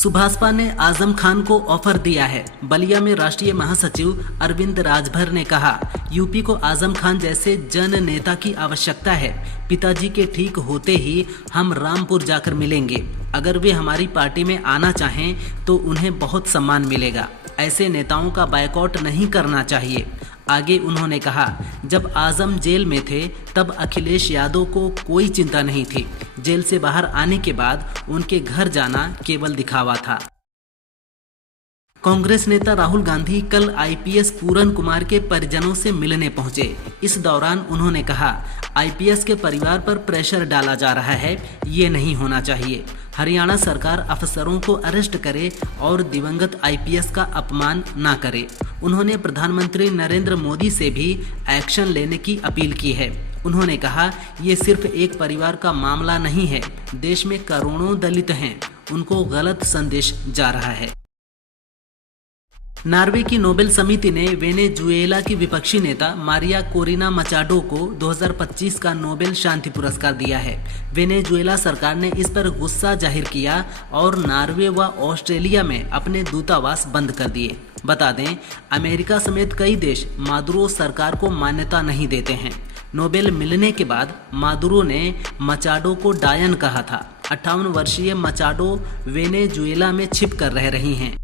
सुभाषपा ने आजम खान को ऑफर दिया है। बलिया में राष्ट्रीय महासचिव अरविंद राजभर ने कहा, यूपी को आजम खान जैसे जन नेता की आवश्यकता है। पिताजी के ठीक होते ही हम रामपुर जाकर मिलेंगे। अगर वे हमारी पार्टी में आना चाहें तो उन्हें बहुत सम्मान मिलेगा। ऐसे नेताओं का बायकॉट नहीं करना चाहिए। आगे उन्होंने कहा, जब आजम जेल में थे तब अखिलेश यादव को कोई चिंता नहीं थी। जेल से बाहर आने के बाद उनके घर जाना केवल दिखावा था। कांग्रेस नेता राहुल गांधी कल आईपीएस पूरन कुमार के परिजनों से मिलने पहुंचे। इस दौरान उन्होंने कहा, आईपीएस के परिवार पर प्रेशर डाला जा रहा है, ये नहीं होना चाहिए। हरियाणा सरकार अफसरों को अरेस्ट करे और दिवंगत आईपीएस का अपमान ना करे। उन्होंने प्रधानमंत्री नरेंद्र मोदी से भी एक्शन लेने की अपील की है। उन्होंने कहा, ये सिर्फ एक परिवार का मामला नहीं है, देश में करोड़ों दलित हैं, उनको गलत संदेश जा रहा है। नॉर्वे की नोबेल समिति ने वेनेजुएला की विपक्षी नेता मारिया कोरिना मचाडो को 2025 का नोबेल शांति पुरस्कार दिया है। वेनेजुएला सरकार ने इस पर गुस्सा जाहिर किया और नॉर्वे व ऑस्ट्रेलिया में अपने दूतावास बंद कर दिए। बता दें, अमेरिका समेत कई देश मादुरो सरकार को मान्यता नहीं देते हैं। नोबेल मिलने के बाद मादुरो ने मचाडो को डायन कहा था। 58 वर्षीय मचाडो वेनेजुएला में छिप कर रह रही हैं।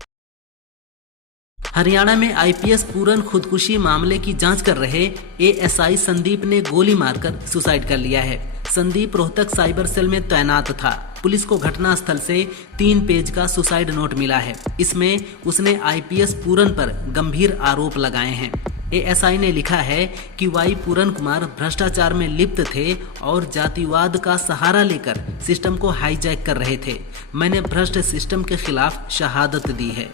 हरियाणा में आईपीएस पूरन खुदकुशी मामले की जांच कर रहे एएसआई संदीप ने गोली मारकर सुसाइड कर लिया है। संदीप रोहतक साइबर सेल में तैनात था। पुलिस को घटनास्थल से 3 पेज का सुसाइड नोट मिला है। इसमें उसने आईपीएस पूरन पर गंभीर आरोप लगाए हैं। एएसआई ने लिखा है कि वाई पूरन कुमार भ्रष्टाचार में लिप्त थे और जातिवाद का सहारा लेकर सिस्टम को हाईजैक कर रहे थे। मैंने भ्रष्ट सिस्टम के खिलाफ शहादत दी है।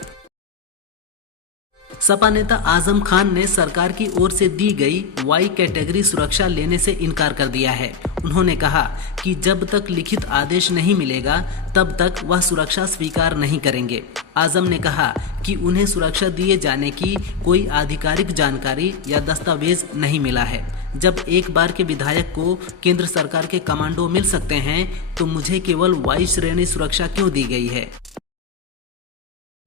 सपा नेता आजम खान ने सरकार की ओर से दी गई वाई कैटेगरी सुरक्षा लेने से इनकार कर दिया है। उन्होंने कहा कि जब तक लिखित आदेश नहीं मिलेगा तब तक वह सुरक्षा स्वीकार नहीं करेंगे। आजम ने कहा कि उन्हें सुरक्षा दिए जाने की कोई आधिकारिक जानकारी या दस्तावेज नहीं मिला है। जब एक बार के विधायक को केंद्र सरकार के कमांडो मिल सकते हैं तो मुझे केवल वाई श्रेणी सुरक्षा क्यों दी गई है।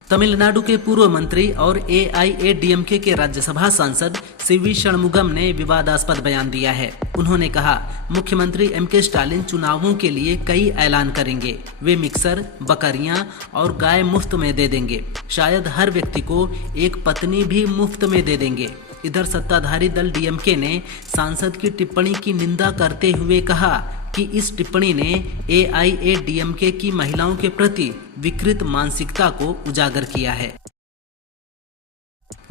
तमिलनाडु के पूर्व मंत्री और एआईएडीएमके के राज्यसभा सांसद सीवी षणमुगम ने विवादास्पद बयान दिया है। उन्होंने कहा, मुख्यमंत्री एमके स्टालिन चुनावों के लिए कई ऐलान करेंगे। वे मिक्सर, बकरियां और गाय मुफ्त में दे देंगे। शायद हर व्यक्ति को एक पत्नी भी मुफ्त में दे देंगे। इधर सत्ताधारी दल डीएमके ने सांसद की टिप्पणी की निंदा करते हुए कहा कि इस टिप्पणी ने एआईएडीएमके की महिलाओं के प्रति विकृत मानसिकता को उजागर किया है।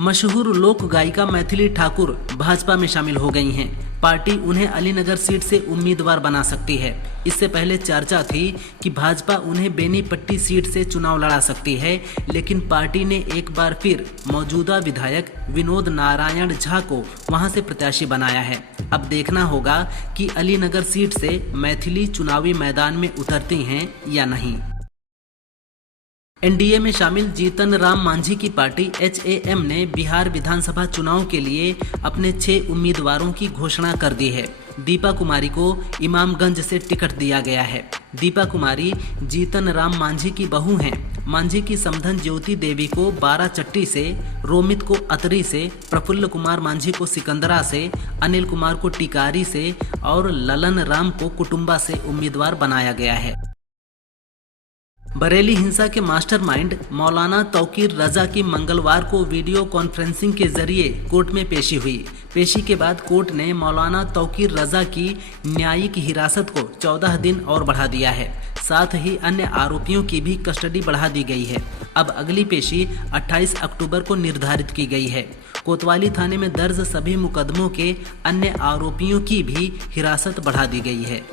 मशहूर लोक गायिका मैथिली ठाकुर भाजपा में शामिल हो गई हैं। पार्टी उन्हें अलीनगर सीट से उम्मीदवार बना सकती है। इससे पहले चर्चा थी कि भाजपा उन्हें बेनीपट्टी सीट से चुनाव लड़ा सकती है, लेकिन पार्टी ने एक बार फिर मौजूदा विधायक विनोद नारायण झा को वहां से प्रत्याशी बनाया है। अब देखना होगा कि अलीनगर सीट से मैथिली चुनावी मैदान में उतरती हैं या नहीं। एनडीए में शामिल जीतन राम मांझी की पार्टी एचएएम ने बिहार विधानसभा चुनाव के लिए अपने 6 उम्मीदवारों की घोषणा कर दी है। दीपा कुमारी को इमामगंज से टिकट दिया गया है। दीपा कुमारी जीतन राम मांझी की बहू हैं। मांझी की समधन ज्योति देवी को बाराचट्टी से, रोमित को अतरी से, प्रफुल्ल कुमार मांझी को सिकंदरा से, अनिल कुमार को टिकारी से और ललन राम को कुटुंबा से उम्मीदवार बनाया गया है। बरेली हिंसा के मास्टरमाइंड मौलाना तौकीर रजा की मंगलवार को वीडियो कॉन्फ्रेंसिंग के जरिए कोर्ट में पेशी हुई। पेशी के बाद कोर्ट ने मौलाना तौकीर रजा की न्यायिक हिरासत को 14 दिन और बढ़ा दिया है। साथ ही अन्य आरोपियों की भी कस्टडी बढ़ा दी गई है। अब अगली पेशी 28 अक्टूबर को निर्धारित की गई है। कोतवाली थाने में दर्ज सभी मुकदमों के अन्य आरोपियों की भी हिरासत बढ़ा दी गई है।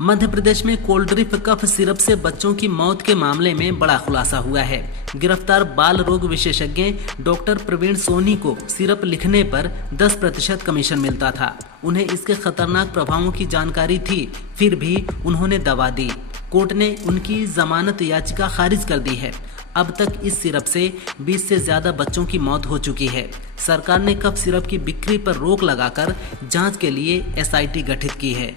मध्य प्रदेश में कोल्ड ड्रिप कफ सिरप से बच्चों की मौत के मामले में बड़ा खुलासा हुआ है। गिरफ्तार बाल रोग विशेषज्ञ डॉक्टर प्रवीण सोनी को सिरप लिखने पर 10% कमीशन मिलता था। उन्हें इसके खतरनाक प्रभावों की जानकारी थी, फिर भी उन्होंने दवा दी। कोर्ट ने उनकी जमानत याचिका खारिज कर दी है। अब तक इस सिरप से 20 से ज्यादा बच्चों की मौत हो चुकी है। सरकार ने कफ सिरप की बिक्री पर रोक लगाकर जांच के लिए एसआईटी गठित की है।